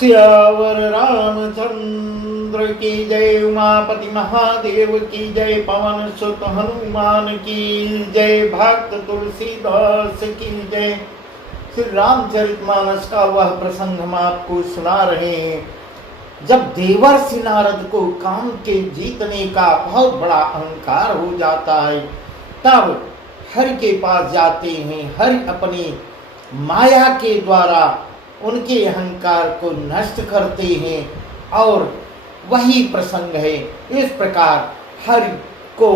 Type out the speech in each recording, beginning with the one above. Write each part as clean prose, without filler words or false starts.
सियावर रामचंद्र की जय, उमापति महादेव की जय, पवन सुत हनुमान की जय, भक्त तुलसीदास की जय। श्री रामचरितमानस का वह प्रसंग हम आपको सुना रहे हैं जब देवर्षि नारद को काम के जीतने का बहुत बड़ा अहंकार हो जाता है, तब हरि के पास जाते हैं। हरि अपनी माया के द्वारा उनके अहंकार को नष्ट करते हैं और वही प्रसंग है। इस प्रकार हरि को,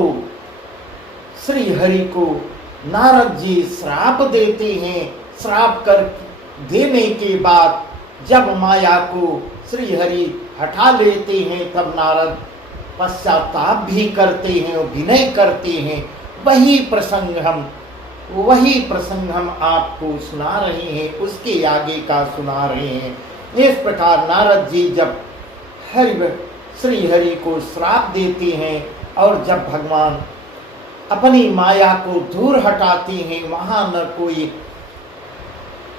श्री हरि को नारद जी श्राप देते हैं। श्राप कर देने के बाद जब माया को श्री हरि हटा लेते हैं, तब नारद पश्चाताप भी करते हैं और विनय करते हैं। वही प्रसंग हम आपको सुना रहे हैं, उसके आगे का सुना रहे हैं। इस प्रकार नारद जी जब श्री हरि को श्राप देते हैं और जब भगवान अपनी माया को दूर हटाते हैं, वहाँ न कोई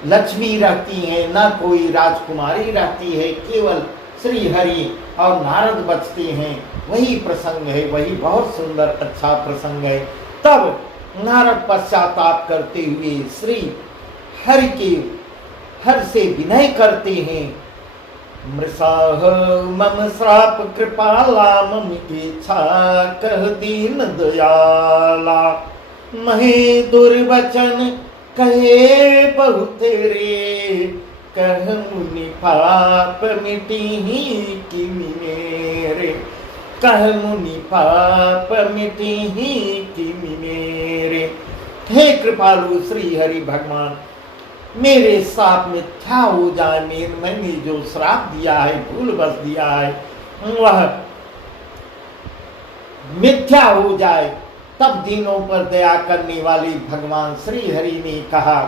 लक्ष्मी रहती है, न कोई राजकुमारी रहती है, केवल श्री हरि और नारद बचते हैं। वही प्रसंग है, वही बहुत सुंदर अच्छा प्रसंग है। तब नारद पश्चाताप करते हुए श्री हरि से विनय करते हैं। मृषाह मम श्राप कृपाला, मम इच्छा कह दीन दयाला, महे दुर्वचन कहे बहुत रे, कह मुनि पाप मिटी कि मेरे, कह मुनि पाप मिटी कि मेरे। हे कृपालु श्री हरि भगवान, मेरे श्राप मिथ्या हो जाए, मैंने जो श्राप दिया है, भूल बस दिया है, वह मिथ्या हो जाए। तब दीनों पर दया करने वाले भगवान श्री हरि ने कहा,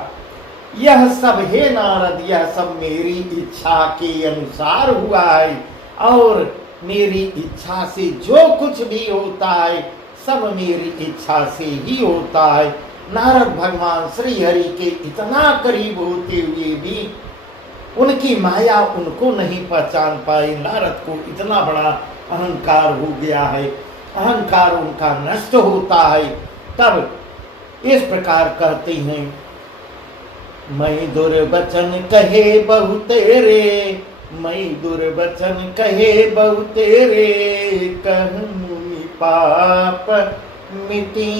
यह सब हे नारद, यह सब मेरी इच्छा के अनुसार हुआ है और मेरी इच्छा से जो कुछ भी होता है सब मेरी इच्छा से ही होता है। नारद भगवान श्री हरि के इतना करीब होते हुए भी उनकी माया उनको नहीं पहचान पाई। नारद को इतना बड़ा अहंकार हो गया है, अहंकार उनका नष्ट होता है। तब इस प्रकार कहते हैं, मैं दुर्वचन कहे बहुत रे, मैं दुर्वचन कहे बहुत रे, कह मुनि पाप मिटी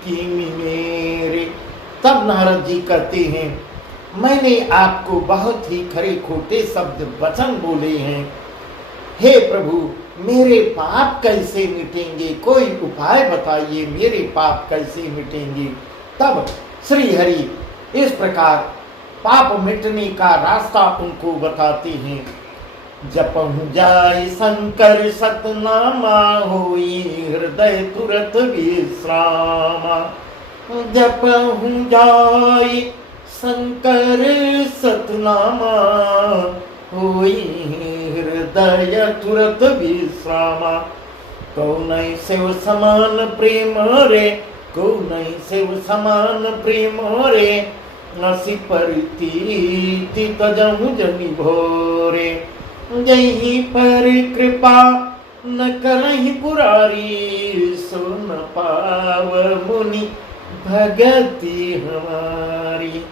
कि मेरे। तब नारद जी कहते हैं, मैंने आपको बहुत ही खरे खोटे शब्द वचन बोले हैं। हे प्रभु, मेरे पाप कैसे मिटेंगे? कोई उपाय बताइए, मेरे पाप कैसे मिटेंगे? तब श्री हरि इस प्रकार पाप मिटने का रास्ता उनको बताते हैं। जपहु जाय शंकर सतनामा, होई हृदय तुरत विश्रामा। जपहु जाय शंकर सतनामा, होई हृदय तुरत विश्रामा। कौन शिव समान प्रेम रे, कौन शिव समान प्रेम रे, नसी परितीति तजहु जनि भोरे। जहि पर कृपा न करहि पुरारी, सो न पाव मुनि भगति हमारी।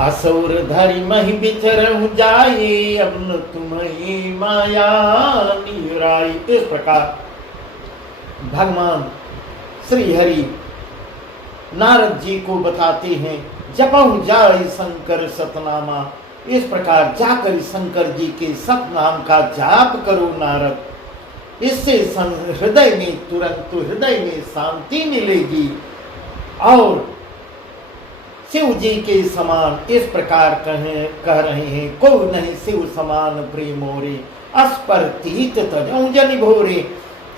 असुर धरि महि बिचरहु जाए, अब न तुम्हें माया निराई। इस प्रकार भगवान श्री हरि नारद जी को बताते हैं, जपहु जाय शंकर सतनामा। इस प्रकार जाकर शंकर जी के सतनाम का जाप करो नारद। इससे हृदय में तुरंत हृदय में शांति मिलेगी और शिव जी के समान इस प्रकार कह रहे हैं, को नहीं शिव समान प्रेमोरे, अस्पर्तीत तजहु जनि भोरे।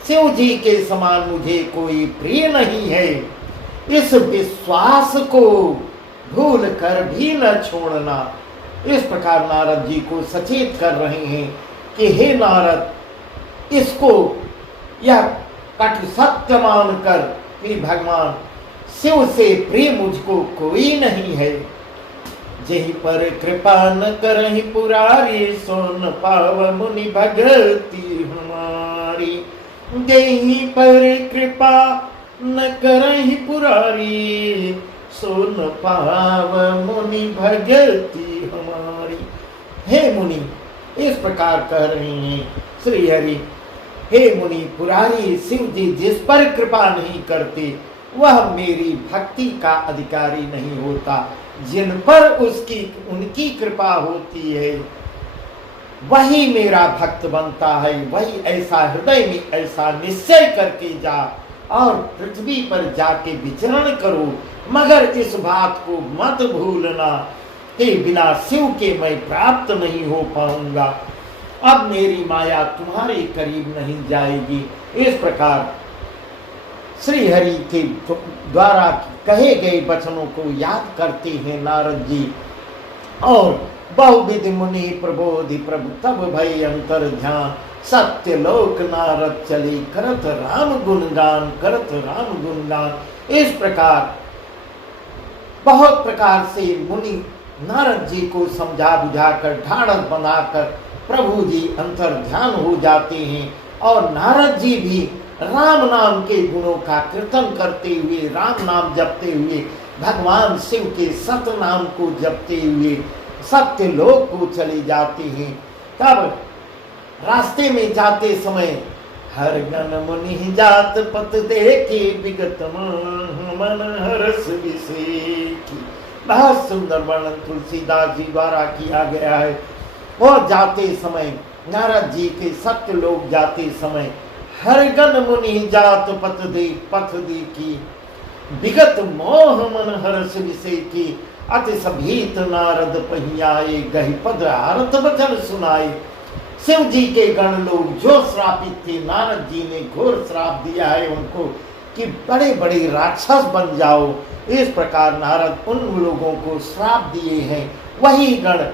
शिव जी के समान मुझे कोई प्रिय नहीं है। इस विश्वास को भूल कर भी न छोड़ना। इस प्रकार नारद जी को सचेत कर रहे हैं कि हे नारद, इसको यह कटु सत्य मानकर कि भगवान शिव से प्रिय मुझको कोई नहीं है। जेहि पर कृपा न करहि पुरारी, सो न पाव मुनि भगति हमारी। जेहि पर कृपा न करहि पुरारी, सो न पाव मुनि भगति हमारी। हे मुनि, इस प्रकार कह रहे हैं श्री हरि, हे मुनि पुरारी शिव जी जिस पर कृपा नहीं करते वह मेरी भक्ति का अधिकारी नहीं होता। जिन पर उनकी कृपा होती है वही मेरा भक्त बनता है। वही ऐसा हृदय में ऐसा निश्चय करके जा और पृथ्वी पर जाके विचरण करो, मगर इस बात को मत भूलना कि बिना शिव के मैं प्राप्त नहीं हो पाऊंगा। अब मेरी माया तुम्हारे करीब नहीं जाएगी। इस प्रकार श्री हरि के द्वारा कहे गए वचनों को याद करते हैं नारद जी। और बहुविधि मुनि प्रबोधि प्रभु तब भय अंतर ध्यान, सत्य लोक नारद चले करत राम गुणगान, करत राम गुणगान। इस प्रकार बहुत प्रकार से मुनि नारद जी को समझा बुझाकर ढाढ़स बनाकर प्रभु जी अंतर ध्यान हो जाते हैं। और नारद जी भी राम नाम के गुणों का कीर्तन करते हुए, राम नाम जपते हुए, भगवान शिव के सत नाम को जपते हुए सत्य लोक को चले जाते हैं। तब रास्ते में जाते समय हर गण मुनि जात पत देखे, विगत मन हरस विसेखी। बहुत सुंदर वर्णन तुलसीदास जी द्वारा किया गया है। और जाते समय नारद जी के सत्य लोक जाते समय हर गण मुनि जात पथ देखी, विगत मोह मन हर्ष विषय की। अति सभीत नारद पहियाए, गहि पद आरत वचन सुनाए। शिव जी के गण लोग जो श्रापित थे, नारद जी ने घोर श्राप दिया है उनको कि बड़े बड़े राक्षस बन जाओ। इस प्रकार नारद उन लोगों को श्राप दिए हैं। वही गण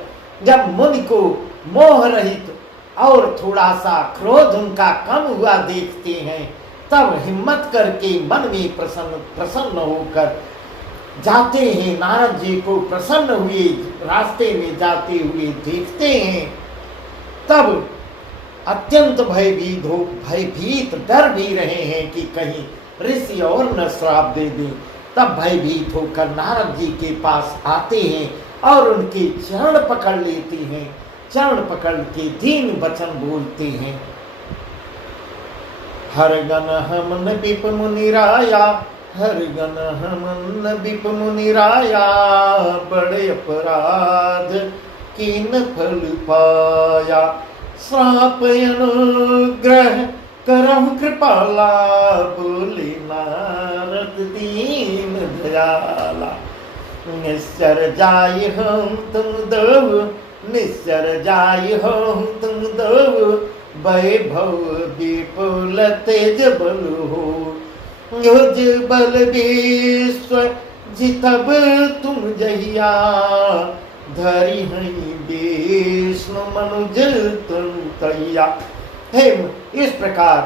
जब मुनि को मोह रहित और थोड़ा सा क्रोध उनका कम हुआ देखते हैं, तब हिम्मत करके मन में प्रसन्न होकर जाते हैं। नारद जी को प्रसन्न हुए रास्ते में जाते हुए देखते हैं, तब अत्यंत भयभीत डर भी रहे हैं कि कहीं ऋषि और न श्राप दे दें। तब भयभीत होकर नारद जी के पास आते हैं और उनके चरण पकड़ लेते हैं। चरण पकड़ के दीन वचन बोलते हैं। हर गण हमन विप मुनिराया, हर गण हमन विप मुनिराया, बड़े अपराध कीन फल पाया। श्राप अनुग्रह करहु कृपाला, बोले नारद दीन दयाला। निश्चर जाय हम तुम दो, निश्चर जाय हम तुम दो, वैभव विपुल तेज बल हो। युज बल विश्व जितब तुम जहिया, धरि हई विष्णु मनुज तुम तैया। हे इस प्रकार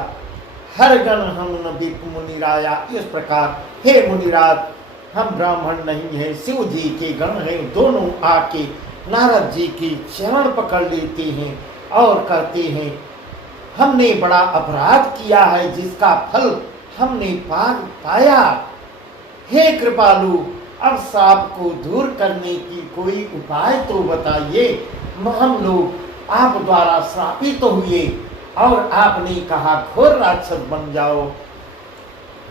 हर गण हम विप मुनिराया। इस प्रकार हे मुनिराज, हम ब्राह्मण नहीं हैं, शिव जी के गण हैं। दोनों आके नारद जी की चरण पकड़ लेते हैं और कहते हैं, हमने बड़ा अपराध किया है जिसका फल हमने पाया। हे कृपालु, अब श्राप को दूर करने की कोई उपाय तो बताइए। हम लोग आप द्वारा श्रापित तो हुए और आपने कहा घोर राक्षस बन जाओ।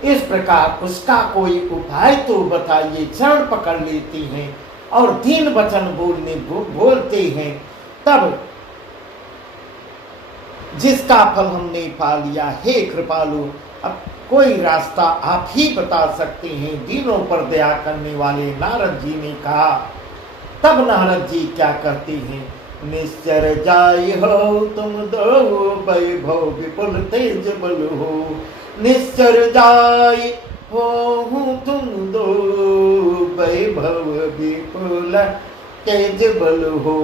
इस प्रकार उसका कोई उपाय तो बताइए। चरण पकड़ लेती हैं और दीन वचन बोलते हैं। तब जिसका फल हमने पा लिया, हे कृपालु, अब कोई रास्ता आप ही बता सकते हैं। दीनों पर दया करने वाले नारद जी ने कहा। तब नारद जी क्या कहते हैं, निश्चर जाय हो तुम दो, वैभव विपुल तेज बल हो। निश्चर जाय हो तुम दो, वैभव विपुल तेज बल हो।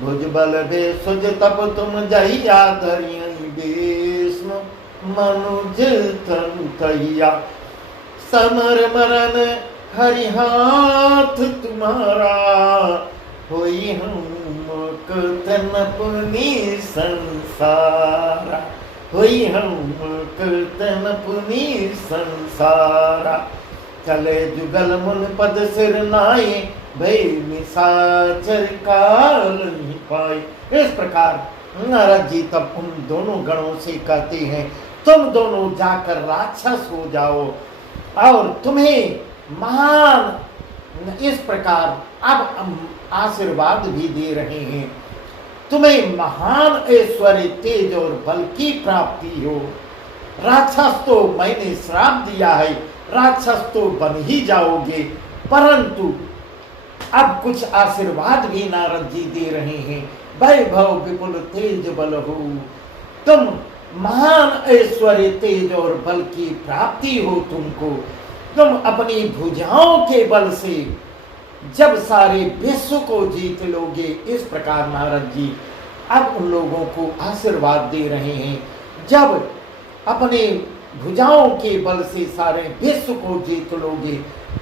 भुज बल भेषुज तप तुम जहिया, धरि विष्णु मनुज तनु तैया। समर मरण हरि हाथ तुम्हारा, होई हम मुक्तन पुनि संसारा, होई हम मुक्तन पुनि संसारा। चले जुगल मुन पद सिर नाये, भई निशाचर काल नहीं पाए। इस प्रकार नारद जी तब उन दोनों गणों से कहते हैं, तुम दोनों जाकर राक्षस हो जाओ और तुम्हें महान, इस प्रकार अब आशीर्वाद भी दे रहे हैं, तुम्हें महान ऐश्वर्य, तेज और बल की प्राप्ति हो। राक्षस तो मैंने श्राप दिया है, राक्षस तो बन ही जाओगे, परंतु अब कुछ आशीर्वाद भी नारद जी दे रहे हैं। वैभव विपुल तेज बल हो, तुम महान ऐश्वर्य, तेज और बल की प्राप्ति हो तुमको, तुम अपनी भुजाओं के बल से जब सारे विश्व को जीत लोगे। इस प्रकार नारद जी अब उन लोगों को आशीर्वाद दे रहे हैं, जब अपने भुजाओं के बल से सारे विश्व को जीत लोगे,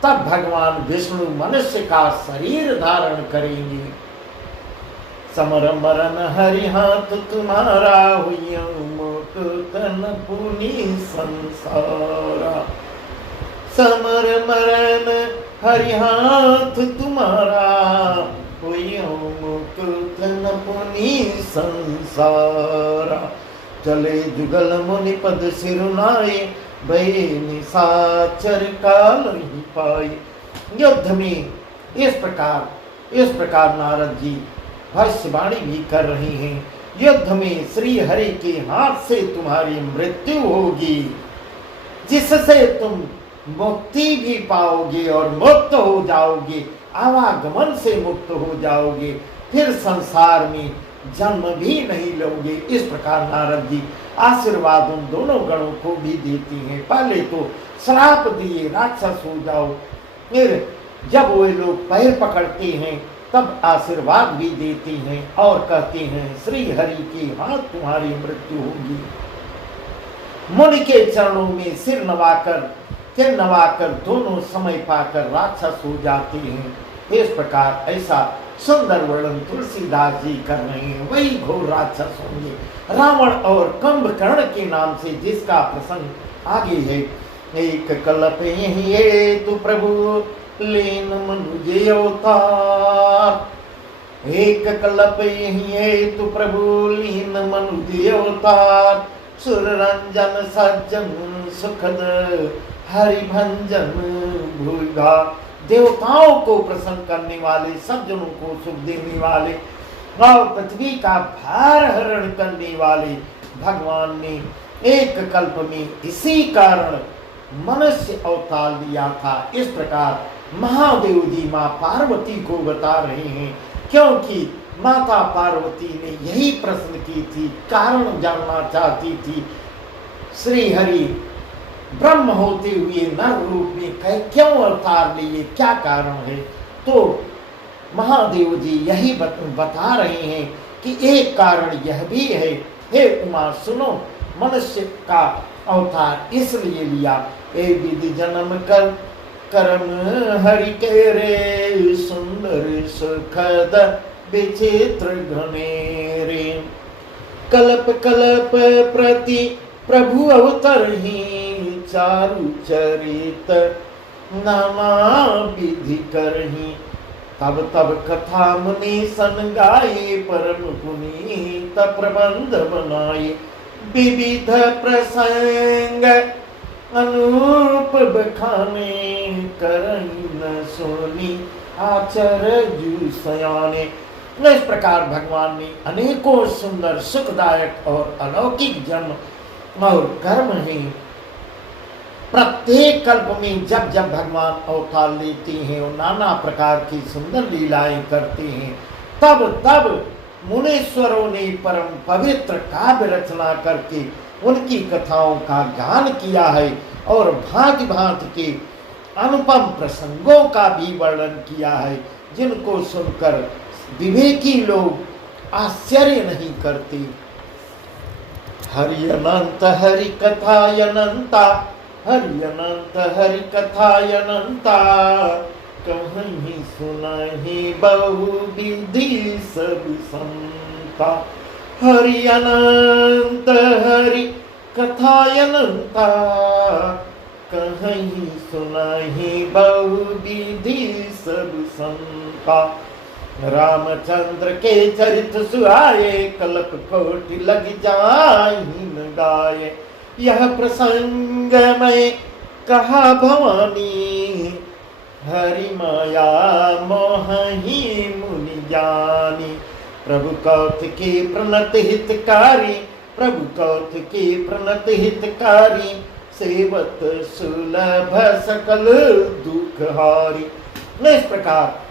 तब भगवान विष्णु मनुष्य का शरीर धारण करेंगे। समर मरण हरि हाथ तुम्हारा, हुई मुक्तन पुनि संसारा। समर मरण हरि हाथ तुम्हारा, हुई मुक्तन पुनि संसारा। चले जुगल मुनि पद सिरुनाए, भय निशाचर काल नहीं पाए। युद्ध में इस प्रकार नारद जी भविष्यवाणी भी कर रहे हैं, युद्ध में श्री हरि के हाथ से तुम्हारी मृत्यु होगी, जिससे तुम मुक्ति भी पाओगे और मुक्त हो जाओगे, आवागमन से मुक्त हो जाओगे, फिर संसार में जन्म भी नहीं लोगे। इस प्रकार नारद जी आशीर्वाद उन दोनों गणों को भी देती हैं। पहले तो श्राप दिए राक्षस हो जाओ, फिर जब वे लोग पैर पकड़ते हैं तब आशीर्वाद भी देती हैं और कहते हैं श्री हरि के हाथ तुम्हारी मृत्यु होगी। मुनि के चरणों में सिर नवाकर दोनों समय पाकर राक्षस हो जाते हैं। इस प्रकार ऐसा सुंदर वर्णन तुलसीदास जी कर रहे हैं। वही घोर राक्षस होंगे, रावण और कुंभकर्ण के नाम से, जिसका प्रसंग आगे है। एक कल्प यही है तू प्रभु लीन मनुजे अवतार, एक कल्प यही है तू प्रभु लीन मनुजे अवतार। सुर रंजन सज्जन सुखद हरिभंजन भूगा, देवताओं को प्रसन्न करने वाले, सज्जनों को सुख देने वाले और पृथ्वी का भार हरण करने वाले भगवान ने एक कल्प में इसी कारण मनुष्य अवतार लिया था। इस प्रकार महादेव जी माँ पार्वती को बता रहे हैं, क्योंकि माता पार्वती ने यही प्रश्न की थी, कारण जानना चाहती थी, श्री हरि ब्रह्म होते हुए नर रूप में क्यों अवतार लिए, क्या कारण है। तो महादेव जी यही बता रहे हैं कि एक कारण यह भी है, हे उमा सुनो, मनुष्य का अवतार इसलिए लिया, ए विधि जन्म कर कर्म हरि के रे, सुंदर सुखद विचित्र घनेरे। कल्प कल्प प्रति प्रभु अवतर ही, चारु चरित नामा विधि करही। तब तब कथा मुनि सन गाये, परम पुनीत प्रबंध बनाए। विविध प्रसंग अनूप बखाने, करही न सोनी आचरजु सयाने। इस प्रकार भगवान ने अनेकों सुंदर सुखदायक और अलौकिक जन्म और कर्म हैं। प्रत्येक कल्प में जब जब भगवान अवतार लेते हैं और नाना प्रकार की सुंदर लीलाएं करते हैं, तब तब मुनीश्वरों ने परम पवित्र काव्य रचना करके उनकी कथाओं का गान किया है और भांति भांति के अनुपम प्रसंगों का भी वर्णन किया है, जिनको सुनकर विवेकी लोग आश्चर्य नहीं करते। हरि अनंत हरि कथा अनंता, हरि अनंत हरि कथा अनंता। कहीं सुनाही बहु विधि सब संता। हरि अनंत हरि कथा अनंता, कहीं सुनाही बहु विधि सब संता। रामचंद्र के चरित सुहाए, कल्प कोटि लग जाहि न गाये। यह प्रसंग मैं कहा भवानी, हरि माया मोहि मुनि ज्ञानी। प्रभु कौतिकी प्रणत हितकारी, प्रभु कौतिकी प्रणत हितकारी। सेवत सुलभ सकल दुख हारी। इस प्रकार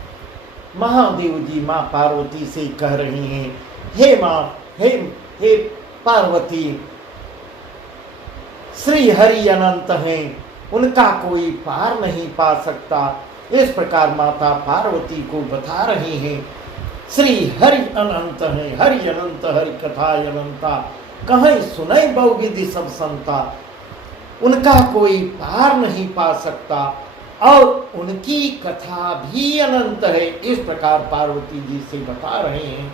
महादेव जी माँ पार्वती से कह रही हैं, हे माँ, हे पार्वती, श्री हरि अनंत हैं, उनका कोई पार नहीं पा सकता। इस प्रकार माता पार्वती को बता रही हैं, श्री हरि अनंत हैं, हरि अनंत हरि कथा अनंता, कहीं सुनाई बहु विधि सब संता। उनका कोई पार नहीं पा सकता और उनकी कथा भी अनंत है। इस प्रकार पार्वती जी से बता रहे हैं।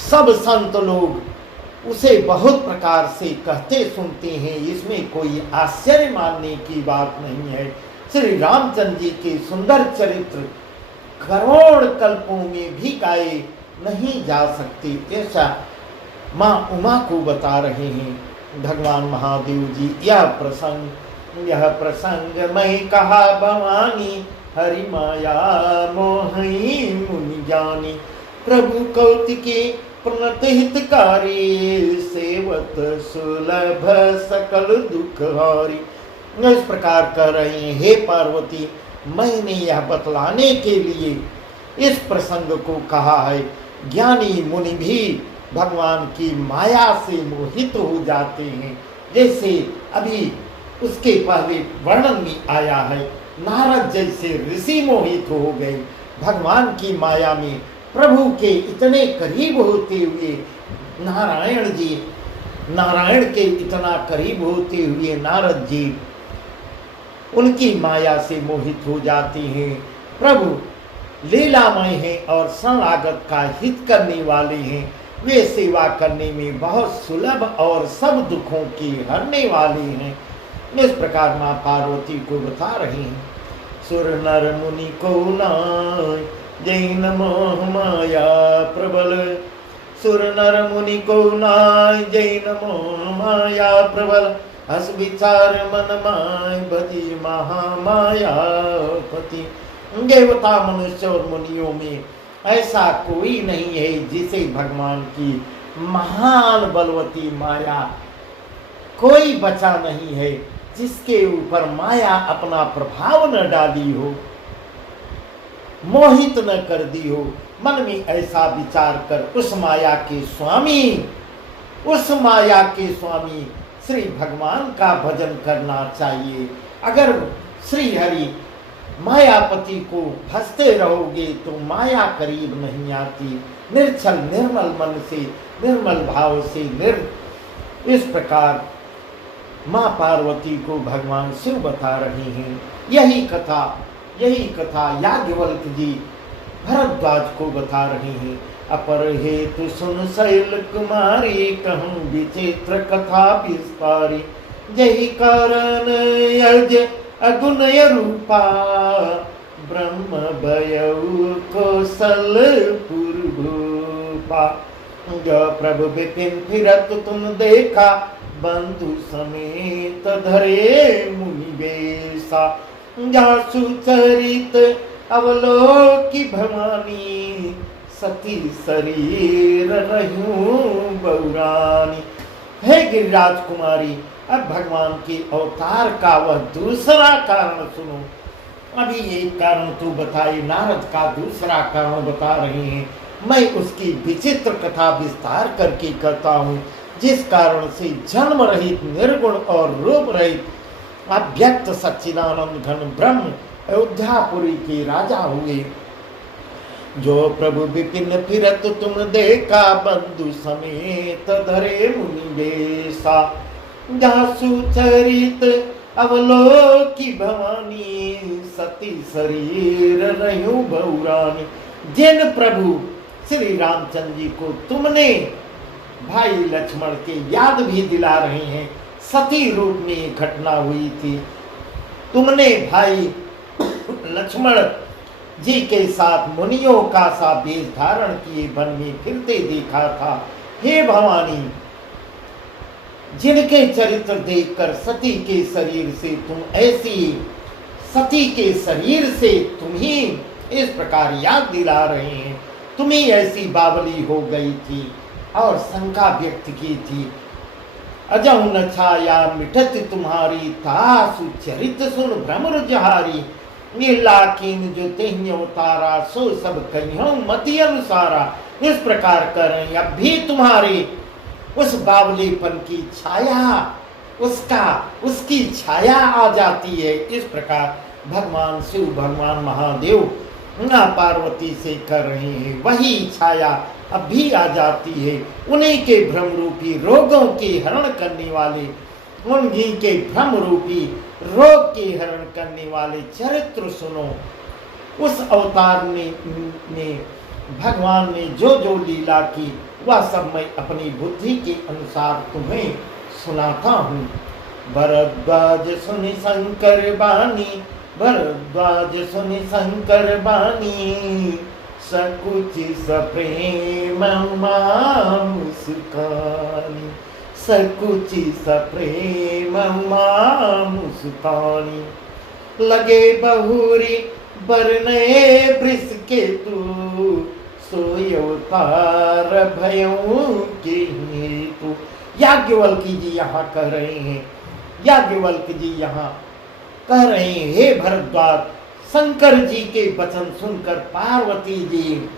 सब संत लोग उसे बहुत प्रकार से कहते सुनते हैं, इसमें कोई आश्चर्य मानने की बात नहीं है। श्री रामचंद्र जी के सुंदर चरित्र करोड़ कल्पों में भी गाए नहीं जा सकते, ऐसा माँ उमा को बता रहे हैं भगवान महादेव जी। यह प्रसंग मैं कहा भवानी, हरि माया मोहि मुनि ज्ञानी। प्रभु कौतिकी प्रणत हितकारी, सेवत सुलभ सकल दुख हारी। इस प्रकार कह रहे हैं, हे पार्वती, मैंने यह बतलाने के लिए इस प्रसंग को कहा है। ज्ञानी मुनि भी भगवान की माया से मोहित हो जाते हैं, जैसे अभी उसके पहले वर्णन में आया है। नारद जैसे ऋषि मोहित हो गए भगवान की माया में। प्रभु के इतने करीब होते हुए नारायण के इतना करीब होते हुए नारद जी उनकी माया से मोहित हो जाते हैं। प्रभु लीलामय हैं और शरणागत का हित करने वाले हैं। वे सेवा करने में बहुत सुलभ और सब दुखों की हरने वाले हैं। इस प्रकार माँ पार्वती को बता रही हैं। सुर नर मुनि को नाय, जैन मोह माया प्रबल। सुर नर मुनि को नाय, जैन मोह माया प्रबल। हस विचार मन माय, बदी महामाया पति। देवता मनुष्य और मुनियों में ऐसा कोई नहीं है जिसे भगवान की महान बलवती माया कोई बचा नहीं है, जिसके ऊपर माया अपना प्रभाव न डाली हो, मोहित न कर दी हो। मन में ऐसा विचार कर उस माया के स्वामी श्री भगवान का भजन करना चाहिए। अगर श्री हरि मायापति को भजते रहोगे तो माया करीब नहीं आती। निर्छल निर्मल मन से, निर्मल भाव से इस प्रकार माँ पार्वती को भगवान शिव बता रहे हैं। यही कथा याज्ञवल्क जी भरद्वाज को बता रहे हैं। अपर हेतु सुन शैल कुमारी, कहूँ विचित्र कथा विस्तारी। यही कारण यज अगुण रूपा, ब्रह्म भयउ कौशलपुर भूपा। जो प्रभु विपिन फिरत तुम देखा, बंधु समेत धरे मुनि बेसा। जासु चरित अवलोकी भवानी, सती शरीर रहूं बौरानी। हे गिरिराज कुमारी, अब भगवान के अवतार का वह दूसरा कारण सुनो। अभी एक कारण तो बताए, नारद का दूसरा कारण बता रहे हैं। मैं उसकी विचित्र कथा विस्तार करके कहता हूँ, जिस कारण से जन्म रहित, निर्गुण और रूप रहित अव्यक्त सच्चिदानंद घन ब्रह्म अयोध्यापुरी के राजा हुए। जो प्रभु विपिन फिरत तुम देखा, बंधु समेत धरे मुनि बेसा। जासु चरित अवलोकी भवानी सती शरीर रह्यु बहुरानी। जिन प्रभु श्री रामचंद्र जी को तुमने भाई लक्ष्मण के याद भी दिला रहे हैं, सती रूप में घटना हुई थी। तुमने भाई लक्ष्मण जी के साथ मुनियों का सा वेश धारण किए वन में फिरते देखा था। हे भवानी, जिनके चरित्र देखकर सती के शरीर से तुम ऐसी, सती के शरीर से तुम ही इस प्रकार याद दिला रहे हैं। तुम ही ऐसी बावली हो गई थी और शंका व्यक्त की थी। अजहु न छाया मिटत तुम्हारी, तासु चरित सुन भ्रमर जहारी। नीलाकीन जो तेह्य उतारा, सो सब कहियों मति अनुसारा। इस प्रकार कर रहे, अब भी तुम्हारे उस बावलीपन की छाया, उसकी छाया आ जाती है। इस प्रकार भगवान शिव, भगवान महादेव मां पार्वती से कर रहे हैं। वही छाया अब भी आ जाती है। उन्हीं के भ्रम रूपी रोगों के हरण करने वाले, उन्हीं के भ्रम रूपी रोग के हरण करने वाले चरित्र सुनो। उस अवतार ने भगवान ने जो जो लीला की, वह सब मैं अपनी बुद्धि के अनुसार तुम्हें सुनाता हूँ। भरद्वाज सुनि शंकर बानी, भरद्वाज सुनि शंकर बानी। सकुचि सप्रेम मुस्कानी, सकुचि सप्रेम मुस्कानी। लगे बहुरी बरने वृष के तू, सोयवतार भयों के हेतु। याज्ञवल्क जी यहाँ कह रहे हैं, याज्ञवल्क जी यहाँ कह रहे हैं, हे भरद्वाज, शंकर जी के वचन सुनकर पार्वती जी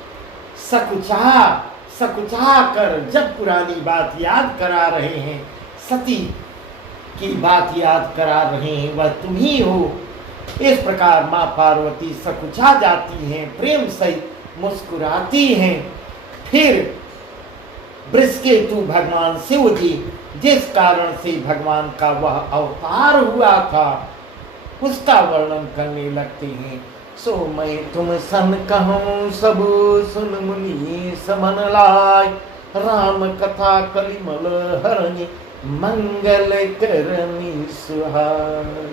सकुचा कर जब पुरानी बात याद करा रहे हैं, सती की बात याद करा रहे हैं, वह तुम ही हो। इस प्रकार माँ पार्वती सकुचा जाती हैं, प्रेम सहित मुस्कुराती हैं। फिर वृषकेतु भगवान शिव जी, जिस कारण से भगवान का वह अवतार हुआ था, उसका वर्णन करने लगते हैं। सो मैं तुम सन कहूँ सब सुन मुनि समन लाय, राम कथा कलिमल हरनि मंगल करनी सुहाय।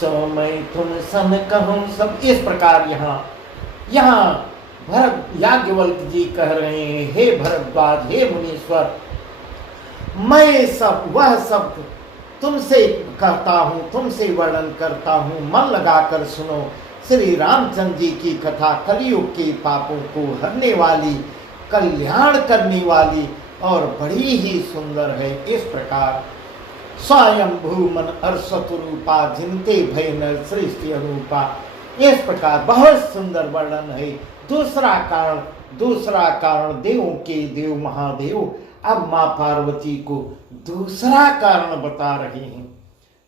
सो मैं तुम सन कहूँ सब, इस प्रकार यहाँ भरत याज्ञवल्क जी कह रहे हैं, हे भरद्वाज, हे मुनीश्वर, मैं सब वह सब तुमसे कहता हूँ, तुमसे वर्णन करता हूँ, मन लगाकर सुनो। श्री रामचंद्र जी की कथा कलयुग के पापों को हरने वाली, कल्याण करने वाली और बड़ी ही सुंदर है। इस प्रकार स्वयं भूमन अर्षतुरूपा, जिनते भय न सृष्टि अनुपा। इस प्रकार बहुत सुंदर वर्णन है। दूसरा कारण देवों के देव महादेव अब माँ पार्वती को दूसरा कारण बता रहे हैं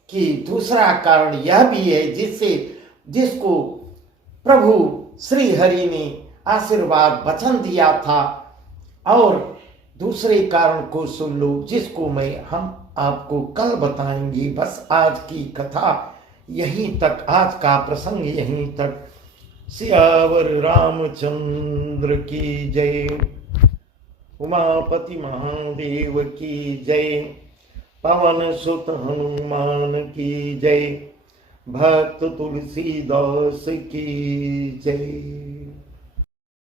कि दूसरा कारण यह भी है जिसको प्रभु श्री हरि ने आशीर्वाद वचन दिया था। और दूसरे कारण को सुन लो, जिसको हम आपको कल बताएंगे। बस आज की कथा यहीं तक, आज का प्रसंग यहीं तक। सियावर रामचंद्र की जय, उमापति महादेव की जय, पवन सुत हनुमान की जय, भक्त तुलसीदास की जय।